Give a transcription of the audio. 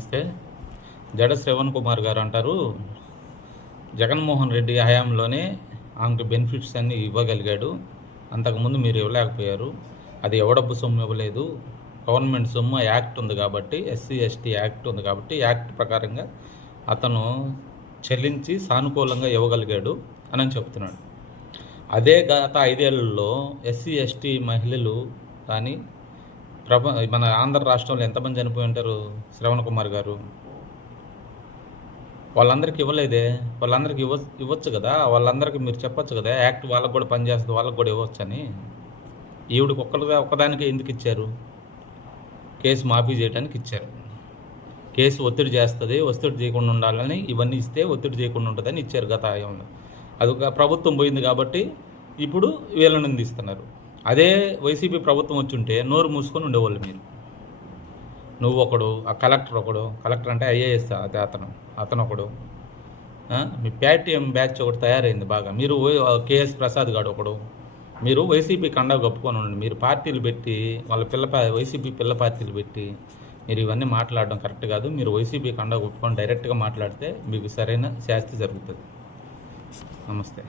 నమస్తే. జడ శ్రవణ్ కుమార్ గారు అంటారు, జగన్మోహన్ రెడ్డి హయాంలోనే ఆమెకు బెనిఫిట్స్ అన్నీ ఇవ్వగలిగాడు, అంతకుముందు మీరు ఇవ్వలేకపోయారు. అది ఎవడబ్బు సొమ్ము ఇవ్వలేదు, గవర్నమెంట్ సొమ్ము యాక్ట్ ఉంది కాబట్టి, ఎస్సీ ఎస్టీ యాక్ట్ ఉంది కాబట్టి యాక్ట్ ప్రకారంగా అతను చెల్లించి సానుకూలంగా ఇవ్వగలిగాడు అని చెప్తున్నాడు. అదే గత 5 ఏళ్లలో ఎస్సీ ఎస్టీ మహిళలు కానీ మన ఆంధ్ర రాష్ట్రంలో ఎంతమంది చనిపోయి ఉంటారు? శ్రవణ్ కుమార్ గారు వాళ్ళందరికీ ఇవ్వలేదే. వాళ్ళందరికీ ఇవ్వచ్చు కదా, వాళ్ళందరికీ మీరు చెప్పొచ్చు కదా, యాక్ట్ వాళ్ళకు కూడా పనిచేస్తుంది, వాళ్ళకు కూడా ఇవ్వచ్చు అని. ఈవిడికి ఒక్కదానికే ఎందుకు ఇచ్చారు? కేసు మాఫీ చేయడానికి ఇచ్చారు. కేసు ఒత్తిడి చేస్తుంది, ఒత్తిడి చేయకుండా ఉండాలని ఇవన్నీ ఇస్తే ఒత్తిడి చేయకుండా ఉంటుందని ఇచ్చారు గత ఆయంలో. అది ప్రభుత్వం పోయింది కాబట్టి ఇప్పుడు వీళ్ళని నిందిస్తున్నారు. అదే వైసీపీ ప్రభుత్వం వచ్చుంటే నోరు మూసుకొని ఉండేవాళ్ళు మీరు. నువ్వు ఒకడు, ఆ కలెక్టర్ అంటే ఐఏఎస్ అతను ఒకడు, మీ పేటీఎం బ్యాచ్ ఒకటి తయారైంది బాగా. మీరు కేఎస్ ప్రసాద్ గారు ఒకడు, మీరు వైసీపీ కండా కప్పుకొని ఉండండి. మీరు పార్టీలు పెట్టి వైసీపీ పిల్ల పార్టీలు పెట్టి మీరు ఇవన్నీ మాట్లాడడం కరెక్ట్ కాదు. మీరు వైసీపీ కండా కప్పుకొని డైరెక్ట్గా మాట్లాడితే మీకు సరైన శాస్తి జరుగుతుంది. నమస్తే.